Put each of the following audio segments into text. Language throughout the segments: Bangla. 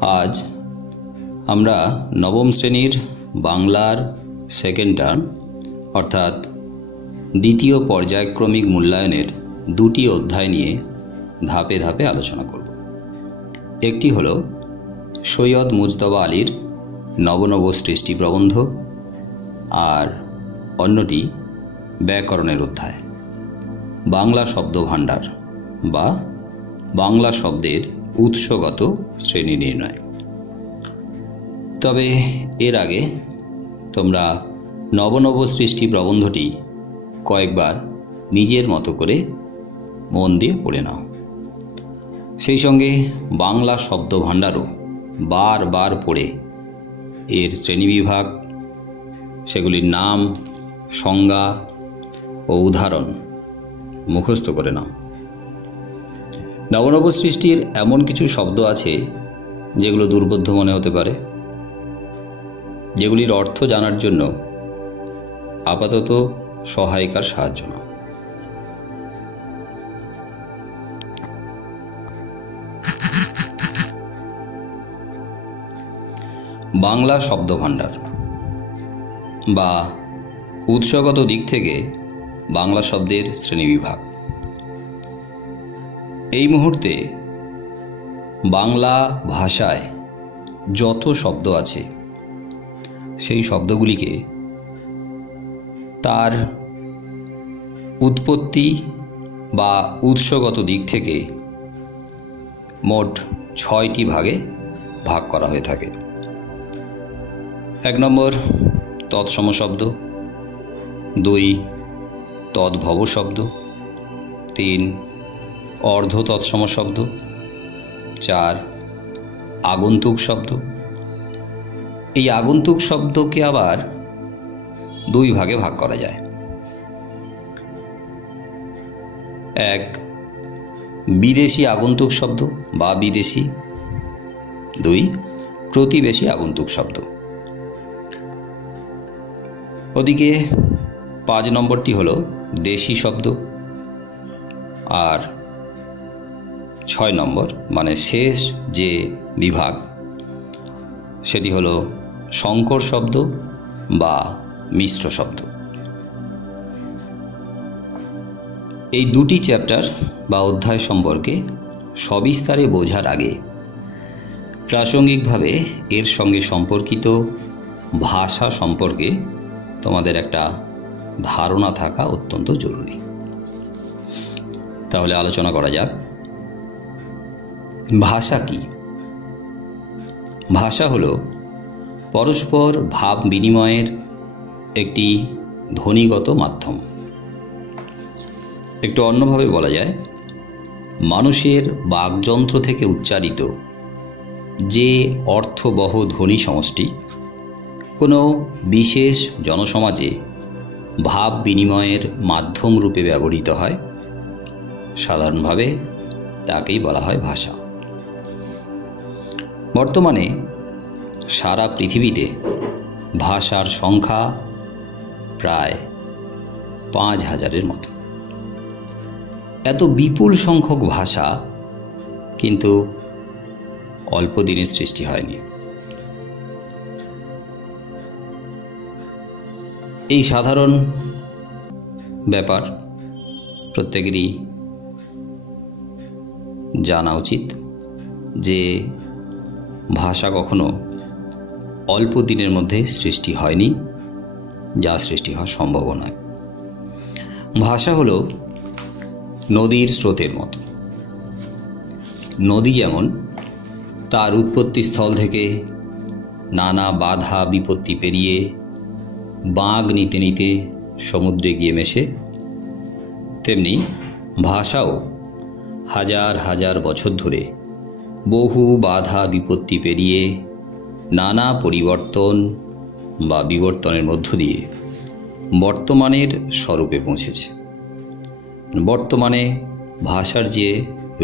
আজ আমরা নবম শ্রেণীর বাংলার সেকেন্ড টার্ম অর্থাৎ দ্বিতীয় পর্যায়ক্রমিক মূল্যায়নের দুটি অধ্যায় নিয়ে ধাপে ধাপে আলোচনা করব। একটি হলো সৈয়দ মুজতবা আলীর নব নব সৃষ্টি প্রবন্ধ, আর অন্যটি ব্যাকরণের অধ্যায় বাংলা শব্দ ভাণ্ডার বা বাংলা শব্দের উৎসগত শ্রেণী নির্ণয়। তবে এর আগে তোমরা নব নব সৃষ্টি প্রবন্ধটি কয়েকবার নিজের মতো করে মন দিয়ে পড়ে নাও। সেই সঙ্গে বাংলা শব্দ ভাণ্ডারও বারবার পড়ে এর শ্রেণীবিভাগ, সেগুলির নাম, সংজ্ঞা ও উদাহরণ মুখস্থ করে নাও। নবনব সৃষ্টির এমন কিছু শব্দ আছে যেগুলো দুর্বোধ্য মনে হতে পারে, যেগুলির অর্থ জানার জন্য আপাতত সহায়িকার সাহায্য নাও। বাংলা শব্দ ভাণ্ডার বা উৎসগত দিক থেকে বাংলা শব্দের শ্রেণীবিভাগ। এই মুহূর্তে বাংলা ভাষায় যত শব্দ আছে সেই শব্দগুলিকে তার উৎপত্তি বা উৎসগত দিক থেকে মোট 6টি ভাগে ভাগ করা হয়ে থাকে। 1 নম্বর তৎসম শব্দ, 2 তদ্ভব শব্দ, 3 অর্ধ তৎসম শব্দ, 4 আগন্তুক শব্দ। এই আগন্তুক শব্দকে আবার 2 ভাগে ভাগ করা যায়। 1 বিদেশি আগন্তুক শব্দ বা বিদেশি, 2 প্রতিবেশী আগন্তুক শব্দ। ওদিকে 5 নম্বরটি হলো দেশি শব্দ, আর 6 নম্বর মানে শেষ যে বিভাগ সেটি হলো সংকর শব্দ বা মিশ্র শব্দ। এই দুটি চ্যাপ্টার বা অধ্যায় সম্পর্কে সবিস্তারে বোঝার আগে প্রাসঙ্গিকভাবে এর সঙ্গে সম্পর্কিত ভাষা সম্পর্কে তোমাদের একটা ধারণা থাকা অত্যন্ত জরুরি। তাহলে আলোচনা করা যাক, ভাষা কি? ভাষা হলো পরস্পর ভাব বিনিময়ের একটি ধ্বনিগত মাধ্যম। একটু অন্যভাবে বলা যায়, মানুষের বাকযন্ত্র থেকে উচ্চারিত যে অর্থবহ ধ্বনি সমষ্টি কোনো বিশেষ জনসমাজে ভাব বিনিময়ের মাধ্যম রূপে ব্যবহৃত হয়, সাধারণভাবে তাকেই বলা হয় ভাষা। বর্তমানে সারা পৃথিবীতে ভাষার সংখ্যা প্রায় 5000-এর মতো। এত বিপুল সংখ্যক ভাষা কিন্তু অল্প দিনে সৃষ্টি হয়নি। এই সাধারণ ব্যাপার প্রত্যেকেরই জানা উচিত যে ভাষা কখনো অল্প দিনের মধ্যে সৃষ্টি হয়নি, যা সৃষ্টি হওয়া সম্ভব নয়। ভাষা হলো নদীর স্রোতের মতো। নদী যেমন তার উৎপত্তি স্থল থেকে নানা বাধা বিপত্তি পেরিয়ে বাঁক নিতে নিতে সমুদ্রে গিয়ে মেশে, তেমনি ভাষাও হাজার হাজার বছর ধরে বহু বাধা বিপত্তি পেরিয়ে নানা পরিবর্তন বা বিবর্তনের মধ্য দিয়ে বর্তমানের স্বরূপে পৌঁছেছে। বর্তমানে ভাষার যে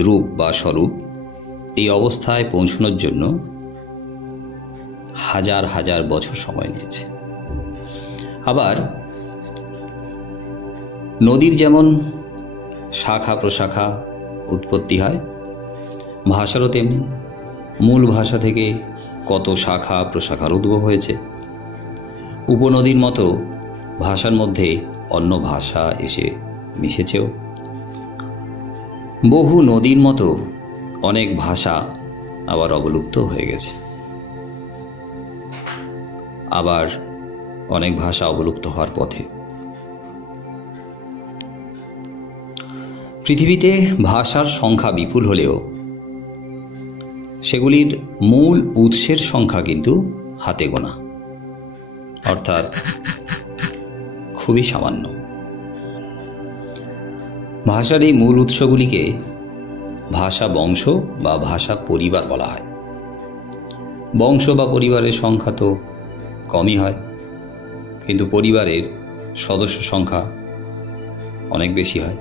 রূপ বা স্বরূপ, এই অবস্থায় পৌঁছানোর জন্য হাজার হাজার বছর সময় নিয়েছে। আবার নদীর যেমন শাখা প্রশাখা উৎপত্তি হয়, ভাষারও তেমনি মূল ভাষা থেকে কত শাখা প্রশাখার উদ্ভব হয়েছে। উপনদীর মতো ভাষার মধ্যে অন্য ভাষা এসে মিশেছেও। বহু নদীর মতো অনেক ভাষা আবার অবলুপ্ত হয়ে গেছে, আবার অনেক ভাষা অবলুপ্ত হওয়ার পথে। পৃথিবীতে ভাষার সংখ্যা বিপুল হলেও সেগুলির মূল উৎসের সংখ্যা কিন্তু হাতে গোনা, অর্থাৎ খুবই সামান্য। ভাষার এই মূল উৎসগুলিকে ভাষা বংশ বা ভাষা পরিবার বলা হয়। বংশ বা পরিবারের সংখ্যা তো কমই হয়, কিন্তু পরিবারের সদস্য সংখ্যা অনেক বেশি হয়।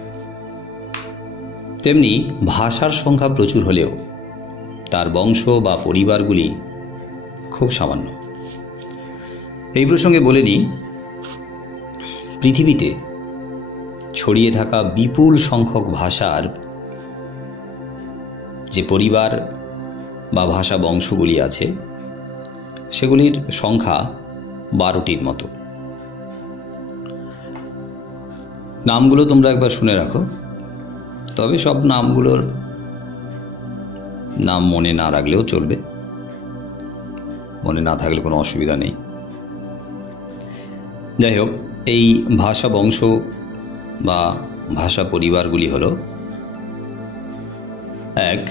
তেমনি ভাষার সংখ্যা প্রচুর হলেও তার বংশ বা পরিবারগুলি খুব সামান্য। এই প্রসঙ্গে বলে নিই, পৃথিবীতে ছড়িয়ে থাকা বিপুল সংখ্যক ভাষার যে পরিবার বা ভাষা বংশগুলি আছে সেগুলির সংখ্যা 12টির মতো। নামগুলো তোমরা একবার শুনে রাখো, তবে সব নামগুলোর নাম মনে না রাখলেও চলবে, মনে না থাকলে কোনো অসুবিধা নেই। যাই হোক, এই ভাষা বংশ বা ভাষা পরিবারগুলি হল: 1.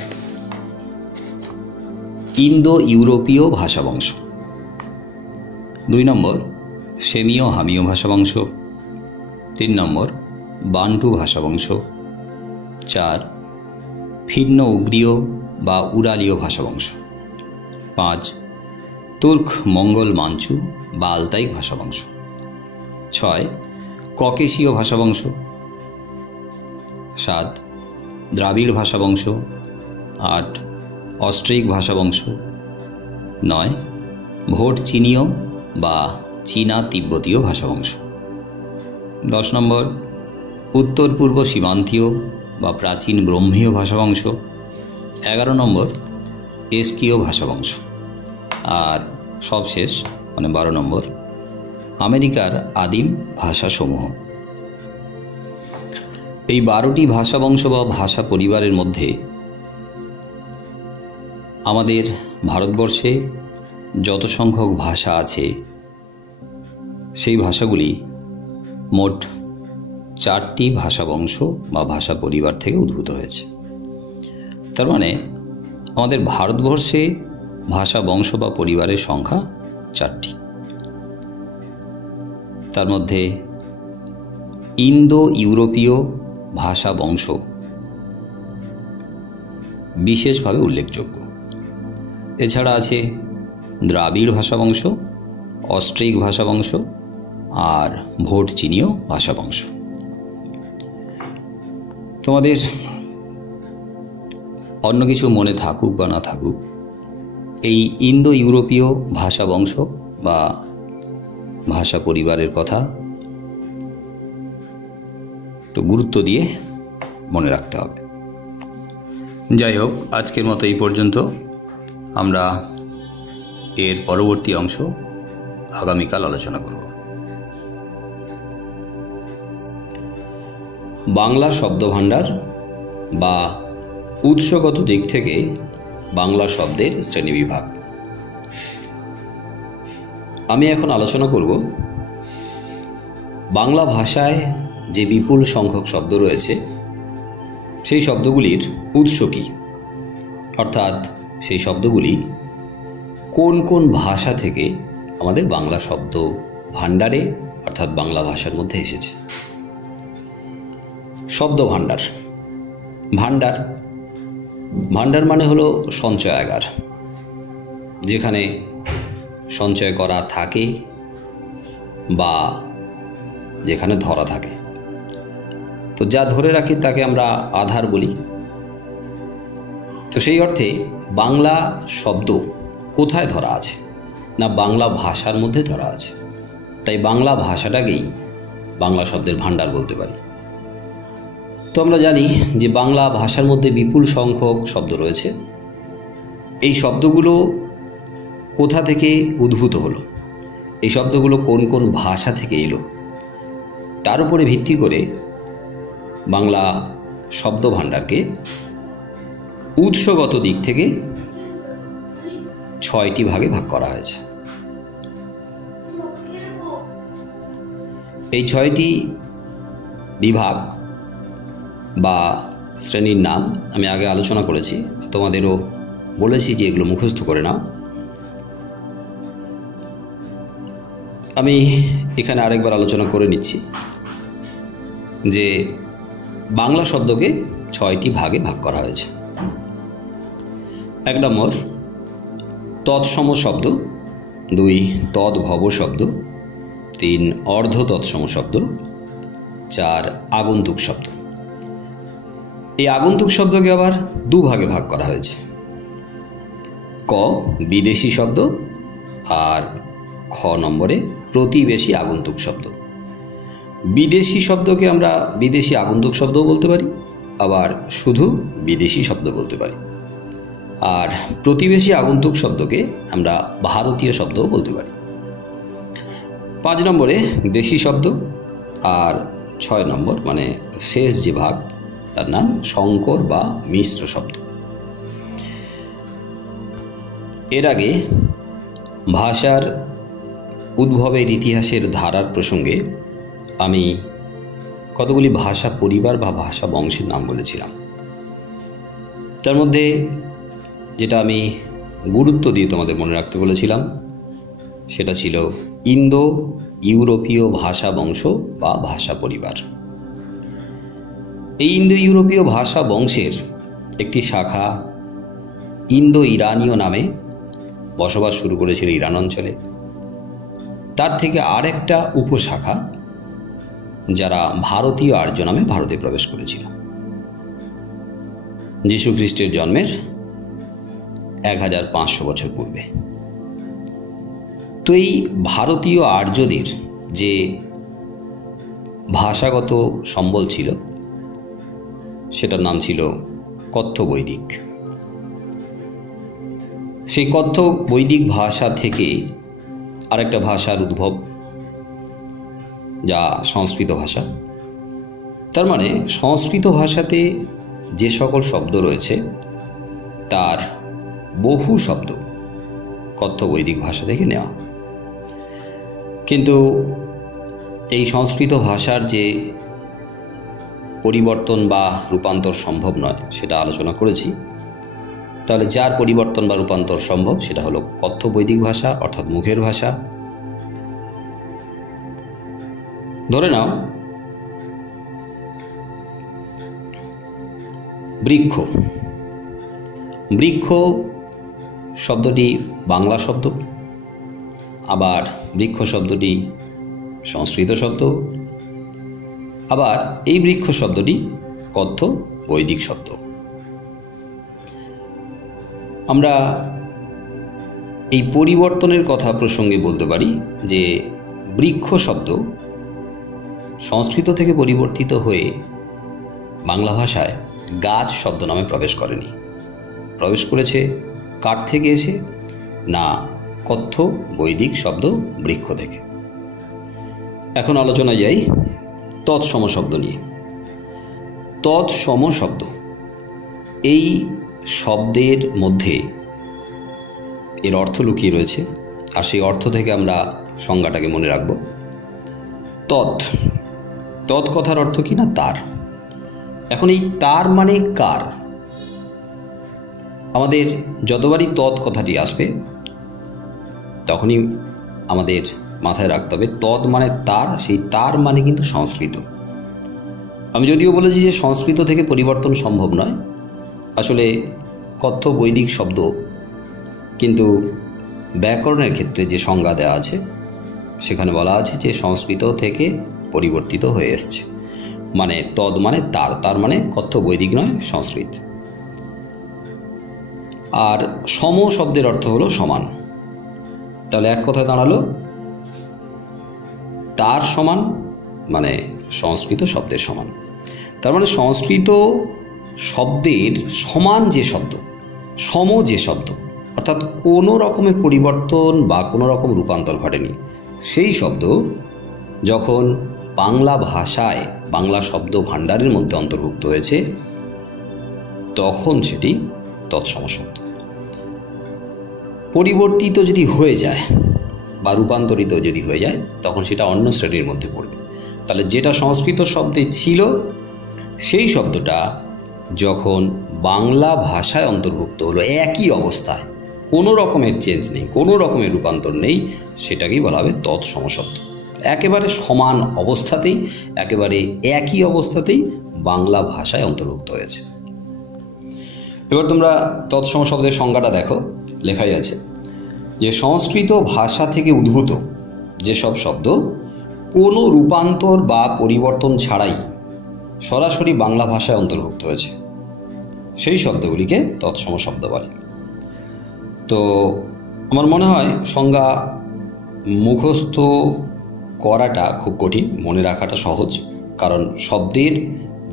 ইন্দো ইউরোপীয় ভাষা বংশ। 2 নম্বর সেমীয় হামীয় ভাষা বংশ। 3 নম্বর বান্টু ভাষা বংশ। 4. ফিন্ন উগ্রীয় বা উরালীয় ভাষা বংশ। 5. তুর্ক মঙ্গল মাঞ্চু বা আলতাইক ভাষা বংশ। 6. ককেশীয় ভাষা বংশ। 7. দ্রাবিড় ভাষা বংশ। 8. অস্ট্রিক ভাষা বংশ। 9. ভোট চীনীয় বা চীনা তিব্বতীয় ভাষা বংশ। 10 নম্বর উত্তর পূর্ব সীমান্তীয় বা প্রাচীন ব্রহ্মীয় ভাষা বংশ। 11 নম্বর এস্কীয় ভাষা বংশ। আর সবশেষ 12 নম্বর আমেরিকার আদিম ভাষাসমূহ। এই 12টি ভাষা বংশ বা ভাষা পরিবারের মধ্যে আমাদের ভারতবর্ষে যত সংখ্যক ভাষা আছে সেই ভাষাগুলি মোট 4টি ভাষা বংশ বা ভাষা পরিবার থেকে উদ্ভূত হয়েছে। তার মানে আমাদের ভারতবর্ষে ভাষা বংশ বা পরিবারের সংখ্যা 4টি। তার মধ্যে ইন্দো ইউরোপীয় ভাষা বংশ বিশেষভাবে উল্লেখযোগ্য। এছাড়া আছে দ্রাবিড় ভাষা বংশ, অস্ট্রিক ভাষা বংশ আর ভোট চীনীয় ভাষা বংশ। তোমাদের অন্য কিছু মনে থাকুক বা না থাকুক, এই ইন্দো ইউরোপীয় ভাষা বংশ বা ভাষা পরিবারের কথা একটু গুরুত্ব দিয়ে মনে রাখতে হবে। যাই হোক, আজকের মতো এই পর্যন্ত। আমরা এর পরবর্তী অংশ আগামীকাল আলোচনা করব। বাংলা শব্দভাণ্ডার বা উৎসগত দিক থেকে বাংলা শব্দের শ্রেণীবিভাগ। আমি এখন আলোচনা করব বাংলা ভাষায় যে বিপুল সংখ্যক শব্দ রয়েছে সেই শব্দগুলির উৎস কী, অর্থাৎ সেই শব্দগুলি কোন কোন ভাষা থেকে আমাদের বাংলা শব্দ ভাণ্ডারে অর্থাৎ বাংলা ভাষার মধ্যে এসেছে। শব্দ ভাণ্ডার। ভাণ্ডার ভাণ্ডার মানে হলো সঞ্চয়াগার, যেখানে সঞ্চয় করা থাকে বা যেখানে ধরা থাকে। তো যা ধরে রাখি তাকে আমরা আধার বলি। তো সেই অর্থে বাংলা শব্দ কোথায় ধরা আছে না বাংলা ভাষার মধ্যে ধরা আছে, তাই বাংলা ভাষাটাকেই বাংলা শব্দের ভাণ্ডার বলতে পারি। তো আমরা জানি যে বাংলা ভাষার মধ্যে বিপুল সংখ্যক শব্দ রয়েছে, এই শব্দগুলো কোথা থেকে উদ্ভূত হলো, এই শব্দগুলো কোন কোন ভাষা থেকে এলো, তার উপরে ভিত্তি করে বাংলা শব্দভাণ্ডারকে উৎসগত দিক থেকে 6টি ভাগে ভাগ করা হয়েছে। এই 6টি বিভাগ বা শ্রেণীর নাম আমি আগে আলোচনা করেছি, তোমাদেরও বলেছি যে এগুলো মুখস্থ করে নাও। আমি এখানে আরেকবার আলোচনা করে নিচ্ছি যে বাংলা শব্দকে 6টি ভাগে ভাগ করা হয়েছে। 1 নম্বর তৎসম শব্দ, 2 তদ্ভব শব্দ, 3 অর্ধ তৎসম শব্দ, 4 আগন্তুক শব্দ। এই আগন্তুক শব্দকে আবার 2 ভাগে ভাগ করা হয়েছে। ক বিদেশি শব্দ আর খ নম্বরে প্রতিবেশী আগন্তুক শব্দ। বিদেশি শব্দকে আমরা বিদেশি আগন্তুক শব্দও বলতে পারি, আবার শুধু বিদেশি শব্দ বলতে পারি। আর প্রতিবেশী আগন্তুক শব্দকে আমরা ভারতীয় শব্দও বলতে পারি। 5 নম্বরে দেশি শব্দ, আর 6 নম্বর মানে শেষ যে ভাগ তার নাম সংকর বা মিশ্র শব্দ। এর আগে ভাষার উদ্ভবের ইতিহাসের ধারার প্রসঙ্গে আমি কতগুলি ভাষা পরিবার বা ভাষা বংশের নাম বলেছিলাম। তার মধ্যে যেটা আমি গুরুত্ব দিয়ে তোমাদের মনে রাখতে বলেছিলাম সেটা ছিল ইন্দো ইউরোপীয় ভাষা বংশ বা ভাষা পরিবার। এই ইন্দো ইউরোপীয় ভাষা বংশের একটি শাখা ইন্দো ইরানীয় নামে বসবাস শুরু করেছিল ইরান অঞ্চলে। তার থেকে আরেকটা উপশাখা যারা ভারতীয় আর্য নামে ভারতে প্রবেশ করেছিল যীশু খ্রিস্টের জন্মের 1500 বছর পূর্বে। তো এই ভারতীয় আর্যদের যে ভাষাগত সম্বল ছিল সেটার নাম ছিল কথ্য বৈদিক। সেই কথ্য বৈদিক ভাষা থেকে আরেকটা ভাষার উদ্ভব, যা সংস্কৃত ভাষা। তার মানে সংস্কৃত ভাষাতে যে সকল শব্দ রয়েছে তার বহু শব্দ কথ্য বৈদিক ভাষা থেকে নেওয়া। কিন্তু এই সংস্কৃত ভাষার যে পরিবর্তন বা রূপান্তর সম্ভব নয় সেটা আলোচনা করেছি। তাহলে যার পরিবর্তন বা রূপান্তর সম্ভব সেটা হলো কথ্য বৈদিক ভাষা, অর্থাৎ মুখের ভাষা। ধরে নাও বৃক্ষ। বৃক্ষ শব্দটি বাংলা শব্দ, আবার বৃক্ষ শব্দটি সংস্কৃত শব্দ, আবার এই বৃক্ষ শব্দটি কথ্য বৈদিক শব্দ। আমরা এই পরিবর্তনের কথা প্রসঙ্গে বলতে পারি যে বৃক্ষ শব্দ সংস্কৃত থেকে পরিবর্তিত হয়ে বাংলা ভাষায় গাছ শব্দ নামে প্রবেশ করেনি। প্রবেশ করেছে কাঠ থেকে এসে, না কথ্য বৈদিক শব্দ বৃক্ষ থেকে। এখন আলোচনায় যাই তৎসম শব্দ নিয়ে। তৎসম শব্দ, এই শব্দের মধ্যে এর অর্থ লুকিয়ে রয়েছে, আর সেই অর্থ থেকে আমরা সংজ্ঞাটাকে মনে রাখব। তৎ, তৎ কথার অর্থ কি না তার। এখন এই তার মানে কার? আমাদের যতবারই তৎ কথাটি আসবে তখনই আমাদের মাথায় রাখতে হবে তৎ মানে তার, সেই তার মানে কিন্তু সংস্কৃত। আমি যদিও বলেছি যে সংস্কৃত থেকে পরিবর্তন সম্ভব নয়, আসলে কথ্য বৈদিক শব্দ, কিন্তু ব্যাকরণের ক্ষেত্রে যে সংজ্ঞা দেওয়া আছে সেখানে বলা আছে যে সংস্কৃত থেকে পরিবর্তিত হয়ে এসছে। মানে তদ মানে তার, তার মানে কথ্য বৈদিক নয়, সংস্কৃত। আর সম শব্দের অর্থ হলো সমান। তাহলে এক কথায় দাঁড়ালো তার সমান মানে সংস্কৃত শব্দের সমান। তার মানে সংস্কৃত শব্দের সমান যে শব্দ, সম যে শব্দ, অর্থাৎ কোনো রকমের পরিবর্তন বা কোনো রকম রূপান্তর ঘটেনি, সেই শব্দ যখন বাংলা ভাষায় বাংলা শব্দ ভাণ্ডারের মধ্যে অন্তর্ভুক্ত হয়েছে তখন সেটি তৎসম শব্দ। পরিবর্তিত যদি হয়ে যায় বা রূপান্তরিত যদি হয়ে যায় তখন সেটা অন্য শ্রেণীর মধ্যে পড়বে। তাহলে যেটা সংস্কৃত শব্দে ছিল সেই শব্দটা যখন বাংলা ভাষায় অন্তর্ভুক্ত হলো একই অবস্থায়, কোনো রকমের চেঞ্জ নেই, কোনো রকমের রূপান্তর নেই, সেটাকেই বলা হবে তৎসম শব্দ। একেবারে সমান অবস্থাতেই, একেবারে একই অবস্থাতেই বাংলা ভাষায় অন্তর্ভুক্ত হয়েছে। এবার তোমরা তৎসম শব্দের সংজ্ঞাটা দেখো, লেখাই আছে যে সংস্কৃত ভাষা থেকে উদ্ভূত যেসব শব্দ কোনো রূপান্তর বা পরিবর্তন ছাড়াই সরাসরি বাংলা ভাষায় অন্তর্ভুক্ত হয়েছে সেই শব্দগুলিকে তৎসম শব্দ বলে। তো আমার মনে হয় সংজ্ঞা মুখস্থ করাটা খুব কঠিন, মনে রাখাটা সহজ, কারণ শব্দের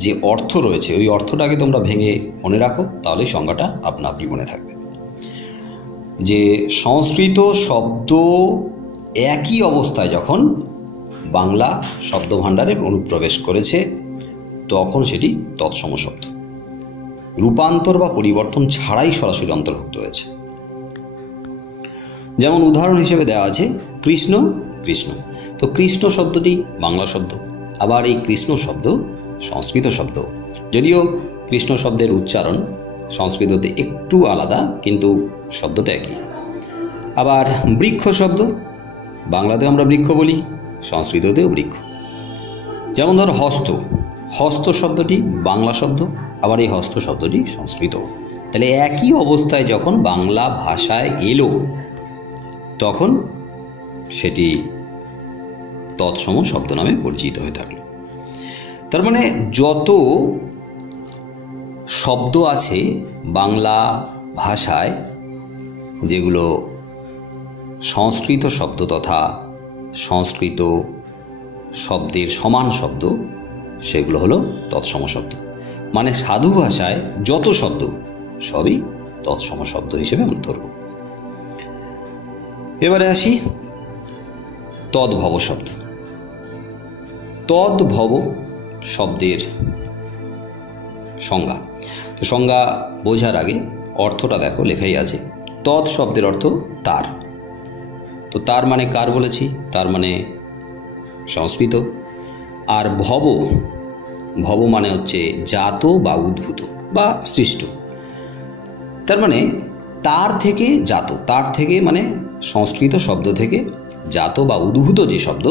যে অর্থ রয়েছে ওই অর্থটাকে তোমরা ভেঙে মনে রাখো, তাহলে সংজ্ঞাটা আপনা আপনি মনে থাকবে। যে সংস্কৃত শব্দ একই অবস্থায় যখন বাংলা শব্দ ভাণ্ডারে অনুপ্রবেশ করেছে তখন সেটি তৎসম শব্দ, রূপান্তর বা পরিবর্তন ছাড়াই সরাসরি অন্তর্ভুক্ত হয়েছে। যেমন উদাহরণ হিসেবে দেওয়া আছে কৃষ্ণ, কৃষ্ণ। তো কৃষ্ণ শব্দটি বাংলা শব্দ, আবার এই কৃষ্ণ শব্দ সংস্কৃত শব্দ, যদিও কৃষ্ণ শব্দের উচ্চারণ সংস্কৃততে একটু আলাদা কিন্তু শব্দটা একই। আবার বৃক্ষ শব্দ, বাংলাতে আমরা বৃক্ষ বলি, সংস্কৃততেও বৃক্ষ। যেমন ধর হস্ত, হস্ত শব্দটি বাংলা শব্দ, আবার এই হস্ত শব্দটি সংস্কৃত। তাহলে একই অবস্থায় যখন বাংলা ভাষায় এলো তখন সেটি তৎসম শব্দ নামে পরিচিত হয়ে থাকলো। তার মানে যত শব্দ আছে বাংলা ভাষায় যেগুলো সংস্কৃত শব্দ তথা সংস্কৃত শব্দের সমান শব্দ, সেগুলো হলো তৎসম শব্দ। মানে সাধু ভাষায় যত শব্দ সবই তৎসম শব্দ হিসেবে আমরা ধরব। এবারে আসি তদ্ভব শব্দ। তদ্ভব শব্দের সংজ্ঞা। তো সংজ্ঞা বোঝার আগে অর্থটা দেখো, লেখাই আছে তৎ শব্দের অর্থ তার। তো তার মানে কার বলেছি, তার মানে সংস্কৃত। আর ভব, ভব মানে হচ্ছে জাত বা উদ্ভূত বা সৃষ্ট। তার মানে তার থেকে জাত, তার থেকে মানে সংস্কৃত শব্দ থেকে জাত বা উদ্ভূত যে শব্দ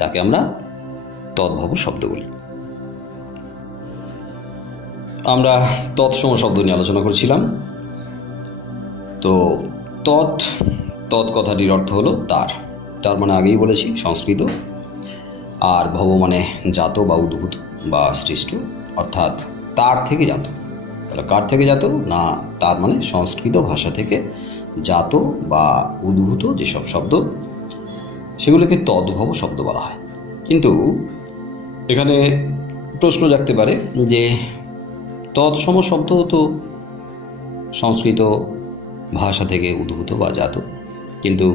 তাকে আমরা তদ্ভব শব্দ বলি। আমরা তৎসম শব্দ নিয়ে আলোচনা করছিলাম। তো তৎ, তৎ কথাটির অর্থ হলো তার, তার মানে আগেই বলেছি সংস্কৃত। আর ভব মানে জাত বা উদ্ভূত বা সৃষ্ট, অর্থাৎ তার থেকে জাত। তাহলে কার থেকে জাত না, তার মানে সংস্কৃত ভাষা থেকে জাত বা উদ্ভূত যেসব শব্দ সেগুলোকে তদ্ভব শব্দ বলা হয়। কিন্তু এখানে প্রশ্ন জাগতে পারে যে তৎসম শব্দ তো সংস্কৃত ভাষা থেকে উদ্ভূত বা জাত, কিন্তু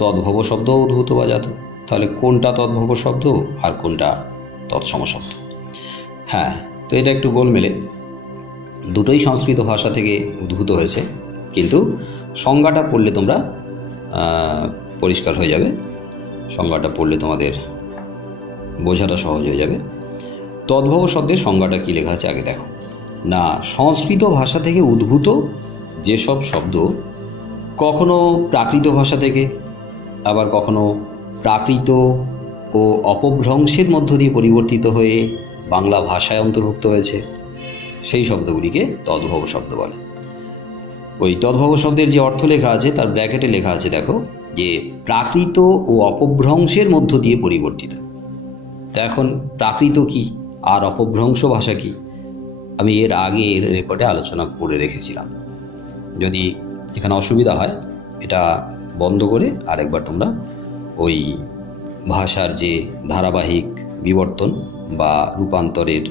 তদ্ভব শব্দ উদ্ভূত বা জাত, তাহলে কোনটা তদ্ভব শব্দ আর কোনটা তৎসম শব্দ? হ্যাঁ, তো এটা একটু গোলমেলে, দুটোই সংস্কৃত ভাষা থেকে উদ্ভূত হয়েছে, কিন্তু সংজ্ঞাটা পড়লে তোমরা পরিষ্কার হয়ে যাবে, সংজ্ঞাটা পড়লে তোমাদের বোঝাটা সহজ হয়ে যাবে। তদ্ভব শব্দের সংজ্ঞাটা কি লেখা আছে আগে দেখো। না, সংস্কৃত ভাষা থেকে উদ্ভূত যেসব শব্দ কখনো প্রাকৃত ভাষা থেকে, আবার কখনো প্রাকৃত ও অপভ্রংশের মধ্য দিয়ে পরিবর্তিত হয়ে বাংলা ভাষায় অন্তর্ভুক্ত হয়েছে, সেই শব্দগুলিকে তদ্ভব শব্দ বলে। ওই তদ্ভব শব্দের যে অর্থ লেখা আছে তার ব্র্যাকেটে লেখা আছে দেখো, যে প্রাকৃত ও অপভ্রংশের মধ্য দিয়ে পরিবর্তিত। তা এখন প্রাকৃত কি আর অপভ্রংশ ভাষা কি, আমি এর আগে এর রেকর্ডে আলোচনা করে রেখেছিলাম। যদি এখানে অসুবিধা হয় এটা বন্ধ করে আরেকবার তোমরা ওই ভাষার যে ধারাবাহিক বিবর্তন বা রূপান্তরের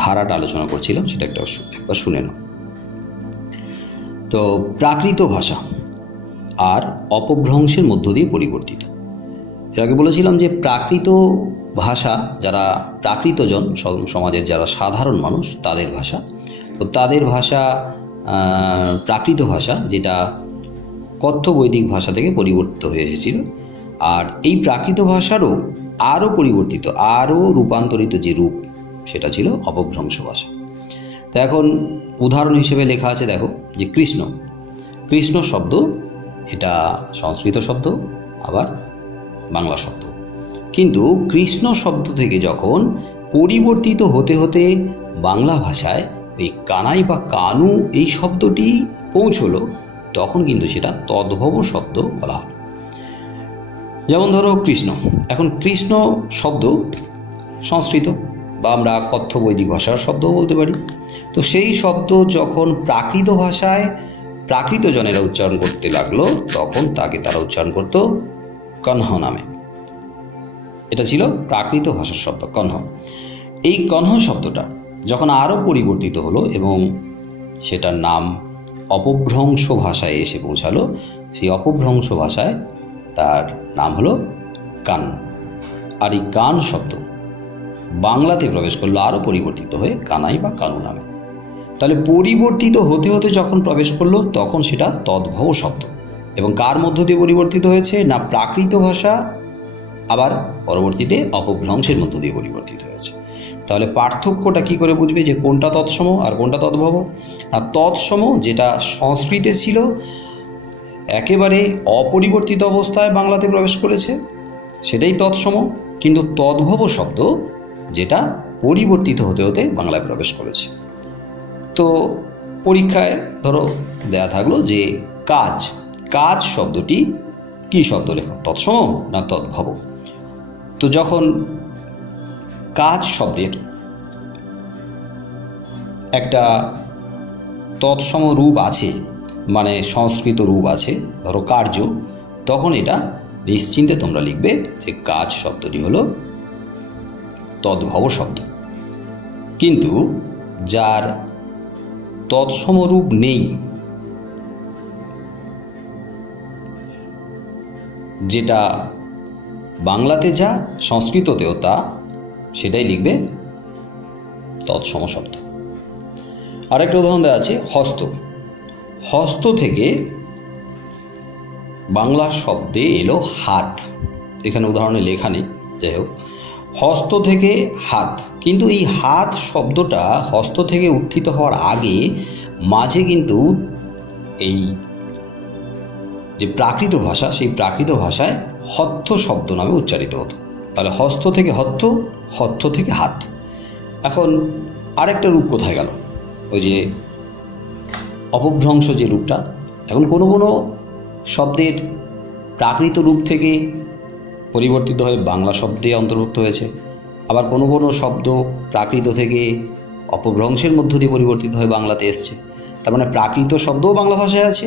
ধারাটা আলোচনা করছিলাম সেটা একবার শুনে নাও। তো প্রাকৃত ভাষা আর অপভ্রংশের মধ্য দিয়ে পরিবর্তিত। এর আগে বলেছিলাম যে প্রাকৃত ভাষা, যারা প্রাকৃতজন, সমাজের যারা সাধারণ মানুষ, তাদের ভাষা। তো তাদের ভাষা প্রাকৃত ভাষা, যেটা কথ্য বৈদিক ভাষা থেকে পরিবর্তিত হয়ে এসেছিল। আর এই প্রাকৃত ভাষারও আরও পরিবর্তিত, আরও রূপান্তরিত যে রূপ, সেটা ছিল অপভ্রংশ ভাষা। তো এখন উদাহরণ হিসেবে লেখা আছে, দেখো যে কৃষ্ণ। কৃষ্ণ শব্দ এটা সংস্কৃত শব্দ, আবার বাংলা শব্দ। কিন্তু কৃষ্ণ শব্দ থেকে যখন পরিবর্তিত হতে হতে বাংলা ভাষায় এই কানাই বা কানু এই শব্দটি পৌঁছলো, তখন কিন্তু সেটা তদ্ভব শব্দ বলা হলো। যেমন ধরো কৃষ্ণ, এখন কৃষ্ণ শব্দ সংস্কৃত বা আমরা কথ্য বৈদিক ভাষার শব্দও বলতে পারি। তো সেই শব্দ যখন প্রাকৃত ভাষায় প্রাকৃত জনেরা উচ্চারণ করতে লাগলো, তখন তাকে তারা উচ্চারণ করত কণ্হ নামে। এটা ছিল প্রাকৃত ভাষার শব্দ কণ্হ। এই কণ্হ শব্দটা যখন আরও পরিবর্তিত হলো এবং সেটার নাম অপভ্রংশ ভাষায় এসে পৌঁছালো, সেই অপভ্রংশ ভাষায় তার নাম হলো কান। আর এই কান শব্দ বাংলাতে প্রবেশ করলো আরও পরিবর্তিত হয়ে কানাই বা কানু নামে। তাহলে পরিবর্তিত হতে হতে যখন প্রবেশ করলো, তখন সেটা তদ্ভব শব্দ। এবং কার মধ্য দিয়ে পরিবর্তিত হয়েছে? না প্রাকৃত ভাষা, আবার পরবর্তীতে অপভ্রংশের মধ্য দিয়ে পরিবর্তিত হয়েছে। তাহলে পার্থক্যটা কি করে বুঝবে যে কোনটা তৎসম আর কোনটা তদ্ভব? আর তৎসম যেটা সংস্কৃতে ছিল, একেবারে অপরিবর্তিত অবস্থায় বাংলাতে প্রবেশ করেছে, সেটাই তৎসম। কিন্তু তদ্ভব শব্দ যেটা পরিবর্তিত হতে হতে বাংলায় প্রবেশ করেছে। তো পরীক্ষায় ধরো দেয়া থাকলো যে কাজ, কাজ শব্দটি কি শব্দ লেখো, তৎসম না তদ্ভব? তো যখন কাজ শব্দের একটা তৎসম রূপ আছে, মানে সংস্কৃত রূপ আছে, ধরো কার্য, তখন এটা নিশ্চিন্তে তোমরা লিখবে যে কাজ শব্দটি হলো তদ্ভব শব্দ। কিন্তু যার তৎসম রূপ নেই, যেটা বাংলাতে যা সংস্কৃততেও তা, সেটাই লিখবে তৎসম শব্দ। আরেকটা উদাহরণ দেওয়া আছে হস্ত। হস্ত থেকে বাংলা শব্দে এলো হাত। এখানে উদাহরণে লেখা নেই, যাই হোক, হস্ত থেকে হাত। কিন্তু এই হাত শব্দটা হস্ত থেকে উত্থিত হওয়ার আগে মাঝে কিন্তু এই যে প্রাকৃত ভাষা, সেই প্রাকৃত ভাষায় হত্থ শব্দ নামে উচ্চারিত হতো। তাহলে হস্ত থেকে হত্থ, হত্থ থেকে হাত। এখন আরেকটা রূপ কোথায় গেল? ওই যে অপভ্রংশ যে রূপটা। এখন কোনো কোনো শব্দের প্রাকৃত রূপ থেকে পরিবর্তিত হয়ে বাংলা শব্দে অন্তর্ভুক্ত হয়েছে, আবার কোনো কোনো শব্দ প্রাকৃত থেকে অপভ্রংশের মধ্য দিয়ে পরিবর্তিত হয়ে বাংলাতে এসছে। তার মানে প্রাকৃত শব্দও বাংলা ভাষায় আছে,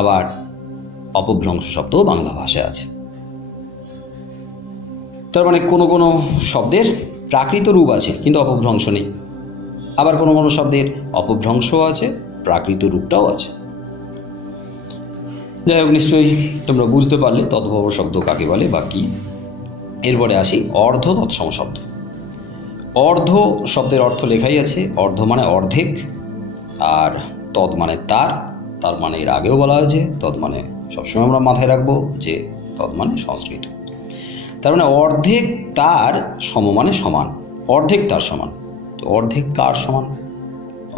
আবার অপভ্রংশ শব্দও বাংলা ভাষায় আছে। তার মানে কোনো কোনো শব্দের প্রাকৃত রূপ আছে কিন্তু অপভ্রংশ নেই, আবার কোনো কোনো শব্দের অপভ্রংশও আছে, প্রাকৃত রূপটাও আছে। যাই হোক, নিশ্চয়ই তোমরা বুঝতে পারলে তদ্ভব শব্দ কাকে বলে বা কি। এরপরে আসি অর্ধ তৎসম শব্দ। অর্ধ শব্দের অর্থ লেখাই আছে, অর্ধ মানে অর্ধেক, আর তৎ মানে তার। তার মানে এর আগেও বলা হয়েছে, তৎ মানে সবসময় আমরা মাথায় রাখবো যে তৎ মানে সংস্কৃত। তার মানে অর্ধেক তার সম মানে সমান, অর্ধেক তার সমান। তো অর্ধেক কার সমান?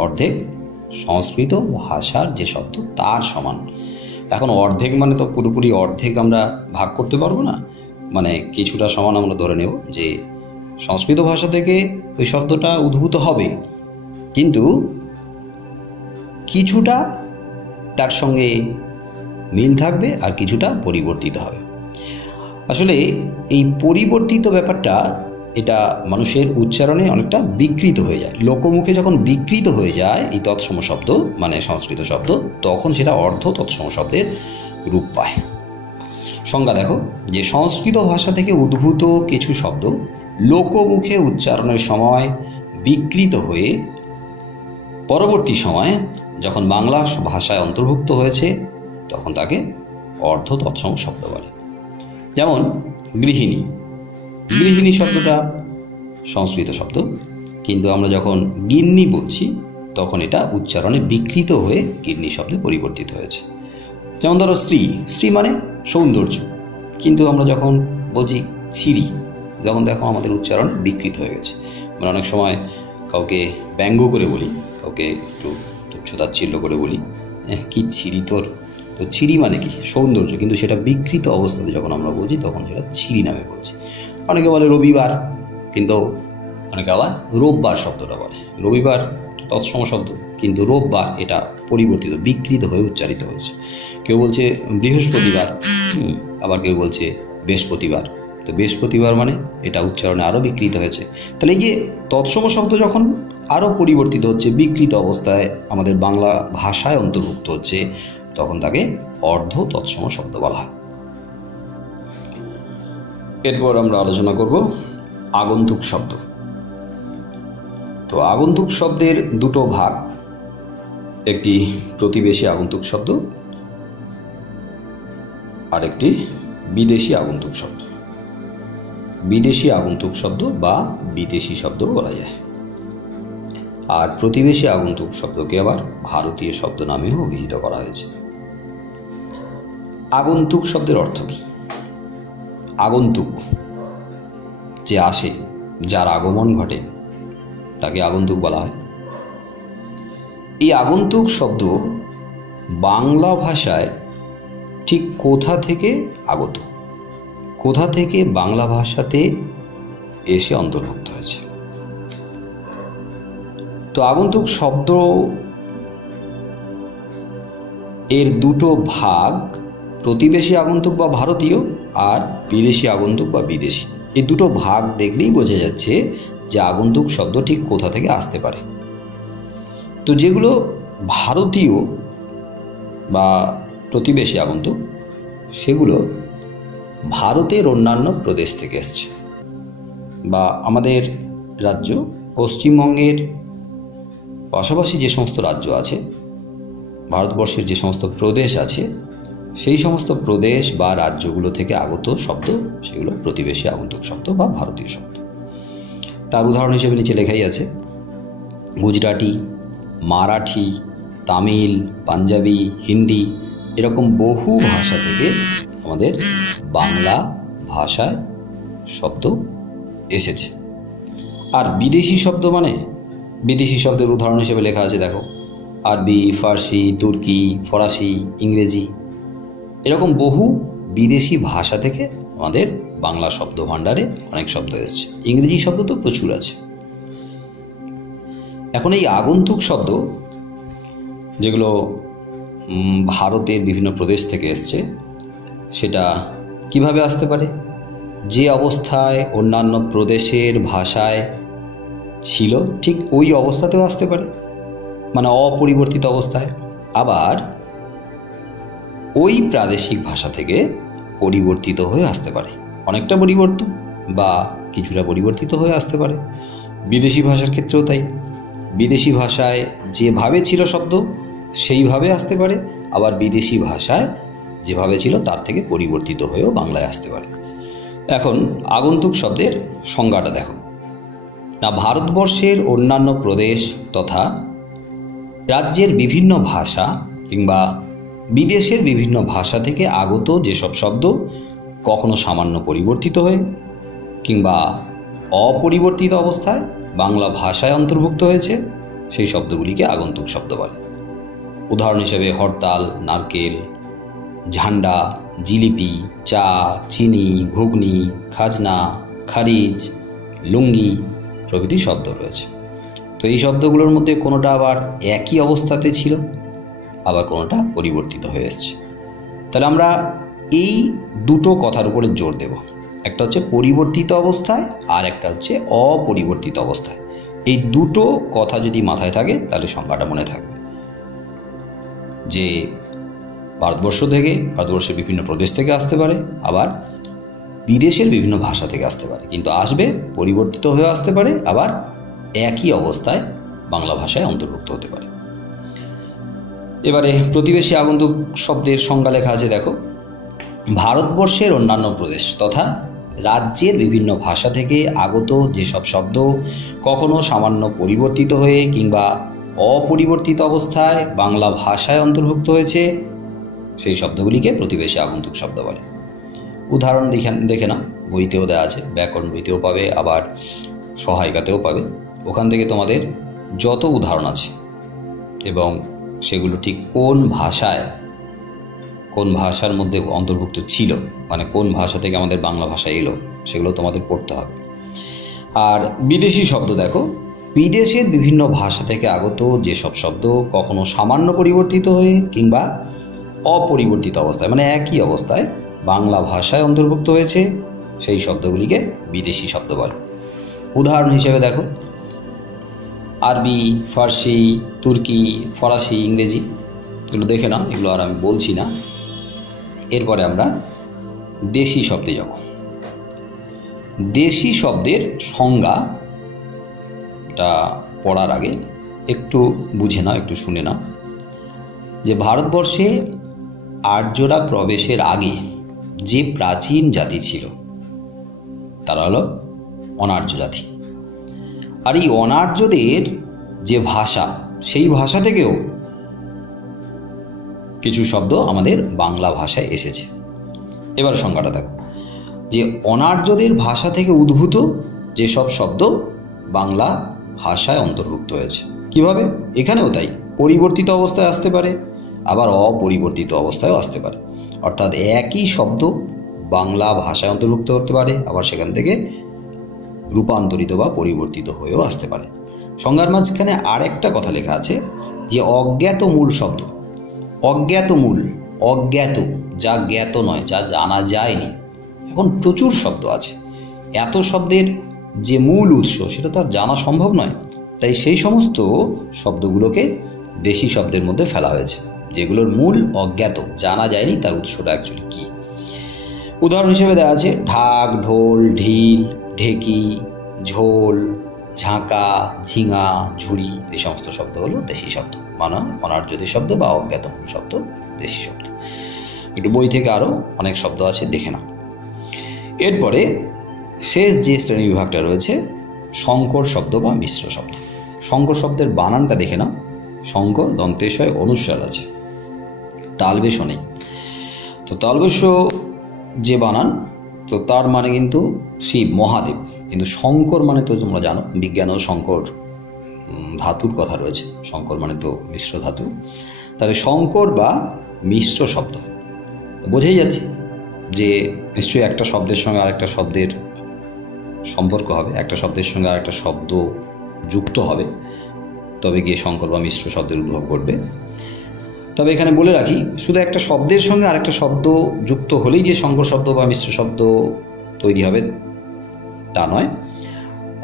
অর্ধেক সংস্কৃত ভাষার যে শব্দ তার সমান। এখন অর্ধেক মানে তো পুরোপুরি অর্ধেক আমরা ভাগ করতে পারবো না, মানে কিছুটা সমান আমরা ধরে নেব যে সংস্কৃত ভাষা থেকে ওই শব্দটা উদ্ভূত হবে, কিন্তু কিছুটা তার সঙ্গে মিল থাকবে আর কিছুটা পরিবর্তিত হবে। আসলে এই পরিবর্তিত ব্যাপারটা, এটা মানুষের উচ্চারণে অনেকটা বিকৃত হয়ে যায়। লোকমুখে যখন বিকৃত হয়ে যায় এই তৎসম শব্দ মানে সংস্কৃত শব্দ, তখন সেটা অর্ধ তৎসম শব্দের রূপ পায়। সংজ্ঞা দেখো, যে সংস্কৃত ভাষা থেকে উদ্ভূত কিছু শব্দ লোকমুখে উচ্চারণের সময় বিকৃত হয়ে পরবর্তী সময়ে যখন বাংলা ভাষায় অন্তর্ভুক্ত হয়েছে তখন তাকে অর্ধ তৎসম শব্দ বলে। যেমন গৃহিণী, গৃহিণী শব্দটা সংস্কৃত শব্দ, কিন্তু আমরা যখন গিন্নি বলছি তখন এটা উচ্চারণে বিকৃত হয়ে গিন্নি শব্দে পরিবর্তিত হয়েছে। যেমন ধরো স্ত্রী, স্ত্রী মানে সৌন্দর্য, কিন্তু আমরা যখন বলছি ছিরি, যখন দেখো আমাদের উচ্চারণে বিকৃত হয়ে গেছে। আমরা অনেক সময় কাউকে ব্যঙ্গ করে বলি, কাউকে একটু তুচ্ছতাচ্ছিল্য করে বলি, কি ছিরি তোর, তো ছিরি মানে কি সৌন্দর্য, কিন্তু সেটা বিকৃত অবস্থাতে যখন আমরা বলছি তখন সেটা ছিরি নামে বলছি। অনেকে বলে রবিবার, কিন্তু অনেকে আবার রোববার শব্দটা বলে। রবিবার তৎসম শব্দ, কিন্তু রোববার এটা পরিবর্তিত বিকৃত হয়ে উচ্চারিত হয়েছে। কেউ বলছে বৃহস্পতিবার, আবার কেউ বলছে বৃহস্পতিবার, তো বৃহস্পতিবার মানে এটা উচ্চারণে আরও বিকৃত হয়েছে। তাহলে এই যে তৎসম শব্দ যখন আরও পরিবর্তিত হচ্ছে, বিকৃত অবস্থায় আমাদের বাংলা ভাষায় অন্তর্ভুক্ত হচ্ছে, তখন তাকে অর্ধ তৎসম শব্দ বলা হয়। এরপর আমরা আলোচনা করব আগন্তুক শব্দ। তো আগন্তুক শব্দের দুটো ভাগ, একটি প্রতিবেশী আগন্তুক শব্দ আর একটি বিদেশি আগন্তুক শব্দ। বিদেশি আগন্তুক শব্দ বা বিদেশি শব্দ বলা যায়, আর প্রতিবেশী আগন্তুক শব্দকে আবার ভারতীয় শব্দ নামেও অভিহিত করা হয়েছে। আগন্তুক শব্দের অর্থ কি? আগন্তুক যে আসে, যার আগমন ঘটে, তাকে আগন্তুক বলা হয়। এই আগন্তুক শব্দ বাংলা ভাষায় ঠিক কোথা থেকে আগত, কোথা থেকে বাংলা ভাষাতে এসে অন্তর্ভুক্ত হয়েছে? তো আগন্তুক শব্দ এর দুটো ভাগ, প্রতিবেশী আগন্তুক বা ভারতীয় আর বিদেশি আগন্তুক বা বিদেশি। এই দুটো ভাগ দেখলেই বোঝা যাচ্ছে যে আগন্তুক শব্দ ঠিক কোথা থেকে আসতে পারে। তো যেগুলো ভারতীয় বা প্রতিবেশী আগন্তুক, সেগুলো ভারতের অন্যান্য প্রদেশ থেকে এসছে, বা আমাদের রাজ্য পশ্চিমবঙ্গের পাশাপাশি যে সমস্ত রাজ্য আছে, ভারতবর্ষের যে সমস্ত প্রদেশ আছে, সেই সমস্ত প্রদেশ বা রাজ্যগুলো থেকে আগত শব্দ, সেগুলো প্রতিবেশী আগন্তুক শব্দ বা ভারতীয় শব্দ। তার উদাহরণ হিসেবে নিচে লেখাই আছে, গুজরাটি, মারাঠি, তামিল, পাঞ্জাবি, হিন্দি, এরকম বহু ভাষা থেকে আমাদের বাংলা ভাষায় শব্দ এসেছে। আর বিদেশি শব্দ মানে, বিদেশি শব্দের উদাহরণ হিসেবে লেখা আছে দেখো, আরবি, ফার্সি, তুর্কি, ফরাসি, ইংরেজি, এরকম বহু বিদেশি ভাষা থেকে আমাদের বাংলা শব্দ ভাণ্ডারে অনেক শব্দ এসেছে। ইংরেজি শব্দ তো প্রচুর আছে। এখন এই আগন্তুক শব্দ যেগুলো ভারতের বিভিন্ন প্রদেশ থেকে এসছে, সেটা কিভাবে আসতে পারে? যে অবস্থায় অন্যান্য প্রদেশের ভাষায় ছিল ঠিক ওই অবস্থাতেও আসতে পারে, মানে অপরিবর্তিত অবস্থায়। আবার ওই প্রাদেশিক ভাষা থেকে পরিবর্তিত হয়ে আসতে পারে, অনেকটা পরিবর্তন বা কিছুটা পরিবর্তিত হয়ে আসতে পারে। বিদেশি ভাষার ক্ষেত্রেও তাই, বিদেশি ভাষায় যেভাবে ছিল শব্দ সেইভাবে আসতে পারে, আবার বিদেশি ভাষায় যেভাবে ছিল তার থেকে পরিবর্তিত হয়েও বাংলায় আসতে পারে। এখন আগন্তুক শব্দের সংজ্ঞাটা দেখো না, ভারতবর্ষের অন্যান্য প্রদেশ তথা রাজ্যের বিভিন্ন ভাষা কিংবা বিদেশের বিভিন্ন ভাষা থেকে আগত যেসব শব্দ কখনো সামান্য পরিবর্তিত হয়ে কিংবা অপরিবর্তিত অবস্থায় বাংলা ভাষায় অন্তর্ভুক্ত হয়েছে, সেই শব্দগুলিকে আগন্তুক শব্দ বলে। উদাহরণ হিসেবে হরতাল, নারকেল, ঝান্ডা, জিলিপি, চা, চিনি, ঘুগনি, খাজনা, খারিজ, লুঙ্গি প্রভৃতি শব্দ রয়েছে। তো এই শব্দগুলোর মধ্যে কোনোটা আবার একই অবস্থাতে ছিল, আবার কোনোটা পরিবর্তিত হয়ে এসছে। তাহলে আমরা এই দুটো কথার উপরে জোর দেব, একটা হচ্ছে পরিবর্তিত অবস্থায় আর একটা হচ্ছে অপরিবর্তিত অবস্থায়। এই দুটো কথা যদি মাথায় থাকে তাহলে সংজ্ঞাটা মনে থাকবে যে ভারতবর্ষ থেকে, ভারতবর্ষের বিভিন্ন প্রদেশ থেকে আসতে পারে, আবার বিদেশের বিভিন্ন ভাষা থেকে আসতে পারে, কিন্তু আসবে পরিবর্তিত হয়ে আসতে পারে, আবার একই অবস্থায় বাংলা ভাষায় অন্তর্ভুক্ত হতে পারে। এবারে প্রতিবেশী আগন্তুক শব্দের সংজ্ঞা লেখা আছে, দেখো। ভারতবর্ষের অন্যান্য প্রদেশ তথা রাজ্যের বিভিন্ন ভাষা থেকে আগত যেসব শব্দ কখনো সামান্য পরিবর্তিত হয়ে কিংবা অপরিবর্তিত অবস্থায় বাংলা ভাষায় অন্তর্ভুক্ত হয়েছে, সেই শব্দগুলিকে প্রতিবেশী আগন্তুক শব্দ বলে। উদাহরণ দেখে না, বইতেও দেওয়া আছে, ব্যাকরণ বইতেও পাবে, আবার সহায়িকাতেও পাবে। ওখান থেকে তোমাদের যত উদাহরণ আছে এবং সেগুলো ঠিক কোন ভাষার মধ্যে অন্তর্ভুক্ত ছিল, মানে কোন ভাষা থেকে আমাদের বাংলা ভাষা এলো, সেগুলো তোমাদের পড়তে হবে। আর বিদেশি শব্দ দেখো, বিদেশের বিভিন্ন ভাষা থেকে আগত যেসব শব্দ কখনো সামান্য পরিবর্তিত হয়ে কিংবা অপরিবর্তিত অবস্থায়, মানে একই অবস্থায় বাংলা ভাষায় অন্তর্ভুক্ত হয়েছে, সেই শব্দগুলিকে বিদেশি শব্দ বলে। উদাহরণ হিসেবে দেখো, আরবি, ফার্সি, তুর্কি, ফরাসি, ইংরেজি, এগুলো দেখে নাও, এগুলো আর আমি বলছি না। এরপরে আমরা দেশি শব্দে যাব। দেশি শব্দের সংজ্ঞাটা পড়ার আগে একটু বুঝে নাও, একটু শুনে নাও যে ভারতবর্ষে আর্যরা প্রবেশের আগে যে প্রাচীন জাতি ছিল তারা হলো অনার্য জাতি। আর এই অনার্যদের যে ভাষা, সেই ভাষা থেকেও কিছু শব্দ আমাদের বাংলা ভাষায় এসেছে। এবার সংজ্ঞাটা দেখো, যে অনার্যদের ভাষা থেকে উদ্ভূত যেসব শব্দ বাংলা ভাষায় অন্তর্ভুক্ত হয়েছে। কিভাবে? এখানেও তাই, পরিবর্তিত অবস্থায় আসতে পারে, আবার অপরিবর্তিত অবস্থায়ও আসতে পারে। অর্থাৎ একই শব্দ বাংলা ভাষায় অন্তর্ভুক্ত হতে পারে, আবার সেখান থেকে রূপান্তরিত বা পরিবর্তিত হয়েও আসতে পারে। সংজ্ঞার মাঝখানে আর একটা কথা লেখা আছে, যে অজ্ঞাত মূল শব্দ। অজ্ঞাত মূল, অজ্ঞাত, যা জ্ঞাত নয়, যা জানা যায়নি। এখন প্রচুর শব্দ আছে, এত শব্দের যে মূল উৎস সেটা তো আর জানা সম্ভব নয়। তাই সেই সমস্ত শব্দগুলোকে দেশি শব্দের মধ্যে ফেলা হয়েছে, যেগুলোর মূল অজ্ঞাত, জানা যায়নি তার উৎসটা অ্যাকচুয়ালি কি। উদাহরণ হিসেবে দেওয়া আছে ঢাক, ঢোল, ঢিল, ঢেকি, ঝোল, ঝাঁকা, ঝিঙা, ঝুড়ি, এই সমস্ত শব্দ হলো দেশি শব্দ, মানে অনার্যদের শব্দ বা অজ্ঞাত মূল শব্দ, দেশি শব্দ। একটু বই থেকে আরো অনেক শব্দ আছে, দেখে না। এরপরে শেষ যে শ্রেণী বিভাগটা রয়েছে, সংকর শব্দ বা মিশ্র শব্দ। সংকর শব্দের বানানটা দেখে নাও। সংকর দন্তেশয় অনুস্বার আছে, তালবেশ নেই। তো তালবেশ যে বানান, তো তার মানে কিন্তু শিব, মহাদেব। কিন্তু শঙ্কর মানে তো তোমরা জানো, বিজ্ঞানেও শঙ্কর ধাতুর কথা রয়েছে, শঙ্কর মানে তো মিশ্র ধাতু। তাহলে সংকর বা মিশ্র শব্দ বোঝাই যাচ্ছে যে নিশ্চয়ই একটা শব্দের সঙ্গে আরেকটা শব্দের সম্পর্ক হবে, একটা শব্দের সঙ্গে আরেকটা শব্দ যুক্ত হবে, তবে গিয়ে সংকর বা মিশ্র শব্দের উদ্ভব ঘটবে। তবে এখানে বলে রাখি, শুধু একটা শব্দের সঙ্গে আরেকটা শব্দ যুক্ত হলেই যে সংকর শব্দ বা মিশ্র শব্দ তৈরি হবে তা নয়।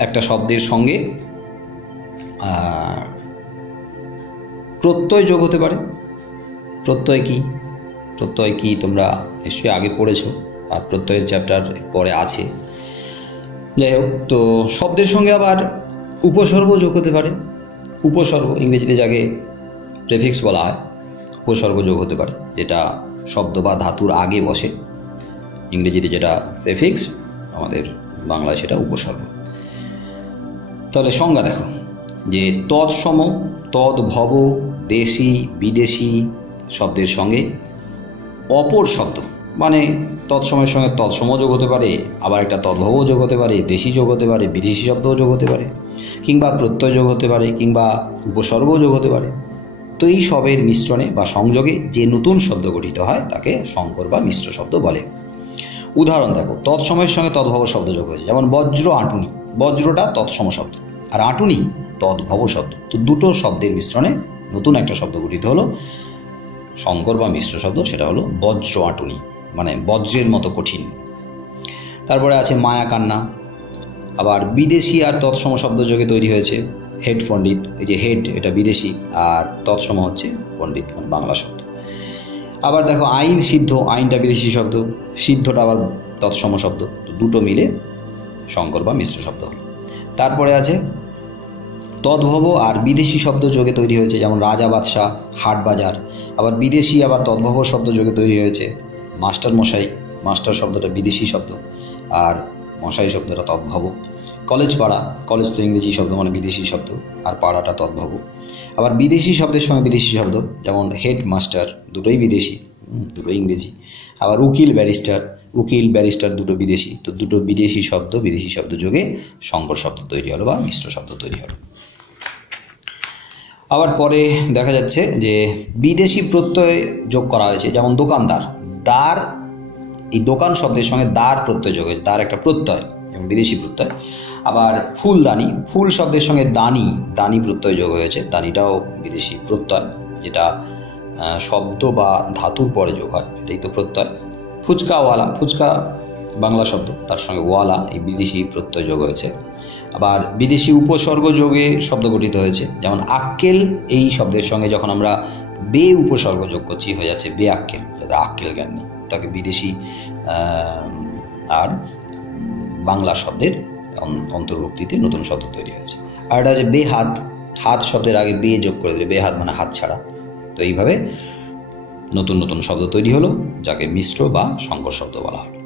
একটা শব্দের সঙ্গে প্রত্যয় যোগ হতে পারে। প্রত্যয় কি তোমরা নিশ্চয়ই আগে পড়েছো, আর প্রত্যয়ের চ্যাপ্টার পরে আছে। যাই হোক, তো শব্দের সঙ্গে আবার উপসর্গ যোগ হতে পারে। উপসর্গ ইংরেজিতে যাকে প্রেফিক্স বলা হয়, উপসর্গ যোগ হতে পারে, যেটা শব্দ বা ধাতুর আগে বসে। ইংরেজিতে যেটা প্রেফিক্স, আমাদের বাংলায় সেটা উপসর্গ। তাহলে সংজ্ঞা দেখো, যে তৎসম, তদ্ভব, দেশি, বিদেশি শব্দের সঙ্গে অপর শব্দ, মানে তৎসমের সঙ্গে তৎসম যোগ হতে পারে, আবার একটা তদ্ভব যোগ হতে পারে, দেশি যোগ হতে পারে, বিদেশি শব্দও যোগ হতে পারে, কিংবা প্রত্যয় যোগ হতে পারে, কিংবা উপসর্গও যোগ হতে পারে। তো এই সবের মিশ্রণে বা সংযোগে যে নতুন শব্দ গঠিত হয় তাকে সংকর বা মিশ্র শব্দ বলে। উদাহরণ দেখো, তৎসময়ের সঙ্গে তদ্ভব শব্দ যোগ হয়েছে, যেমন বজ্র, আঁটুনি। বজ্রটা তৎসম শব্দ, আর আঁটুনি তদ্ভব শব্দ। তো দুটো শব্দের মিশ্রণে নতুন একটা শব্দ গঠিত হলো সংকর বা মিশ্র শব্দ, সেটা হলো বজ্র আঁটুনি, মানে বজ্রের মতো কঠিন। তারপরে আছে মায়া কান্না। আবার বিদেশি আর তৎসম শব্দ যোগে তৈরি হয়েছে হেড পণ্ডিত। এই যে হেড, এটা বিদেশি, আর তৎসম হচ্ছে পণ্ডিত, মানে বাংলা শব্দ। আবার দেখো আইন, সিদ্ধ। আইনটা বিদেশি শব্দ, সিদ্ধটা আবার তৎসম শব্দ। তো দুটো মিলে সংকর বা মিশ্র শব্দ হলো। তারপরে আছে তদ্ভব আর বিদেশি শব্দ যোগে তৈরি হয়েছে, যেমন রাজা, বাদশাহ, হাট, বাজার। আবার বিদেশি আবার তদ্ভব শব্দ যোগে তৈরি হয়েছে। মাস্টার মশাই, মাস্টার শব্দটা বিদেশি শব্দ, আর মশাই শব্দটা তদ্ভব। কলেজ পাড়া, কলেজ তো ইংরেজি শব্দ মানে বিদেশি শব্দ, আর পাড়াটা তদ্ভব। আবার বিদেশি শব্দের সঙ্গে বিদেশি শব্দ, যেমন হেড মাস্টার, দুটোই বিদেশি, দুটোই ইংরেজি। আবার উকিল ব্যারিস্টার, উকিল ব্যারিস্টার দুটো বিদেশি, তো দুটো বিদেশি শব্দ যোগে সংকর শব্দ তৈরি হলো বা মিশ্র শব্দ তৈরি হলো। আবার পরে দেখা যাচ্ছে যে বিদেশি প্রত্যয় যোগ করা হয়েছে, যেমন দোকানদার, দার, এই দোকান শব্দের সঙ্গে দার প্রত্যয় যোগ হয়েছে, দার একটা প্রত্যয় এবং বিদেশি প্রত্যয়। আবার ফুলদানি, ফুল শব্দের সঙ্গে দানি, দানি প্রত্যয় যোগ হয়েছে, দানিটাও বিদেশি প্রত্যয়, যেটা শব্দ বা ধাতুর পরে যোগ হয়, সেটাই তো প্রত্যয়। ফুচকাওয়ালা, ফুচকা বাংলা শব্দ, তার সঙ্গে ওয়ালা এই বিদেশি প্রত্যয় যোগ হয়েছে। আবার বিদেশি উপসর্গ যোগে শব্দ গঠিত হয়েছে, যেমন আক্কেল, এই শব্দের সঙ্গে যখন আমরা বে উপসর্গ যোগ করছি হয়ে যাচ্ছে বে আক্কেল, যাদের আক্কেল জ্ঞান নেই, তাকে বিদেশি আর বাংলা শব্দের অন্তর্ভুক্তিতে নতুন শব্দ তৈরি হয়েছে। আর এটা হচ্ছে বেহাত, হাত শব্দের আগে বে যোগ করে দিলে বেহাত মানে হাত ছাড়া। তো এইভাবে নতুন নতুন শব্দ তৈরি হলো, যাকে মিশ্র বা সংকর শব্দ বলা হলো।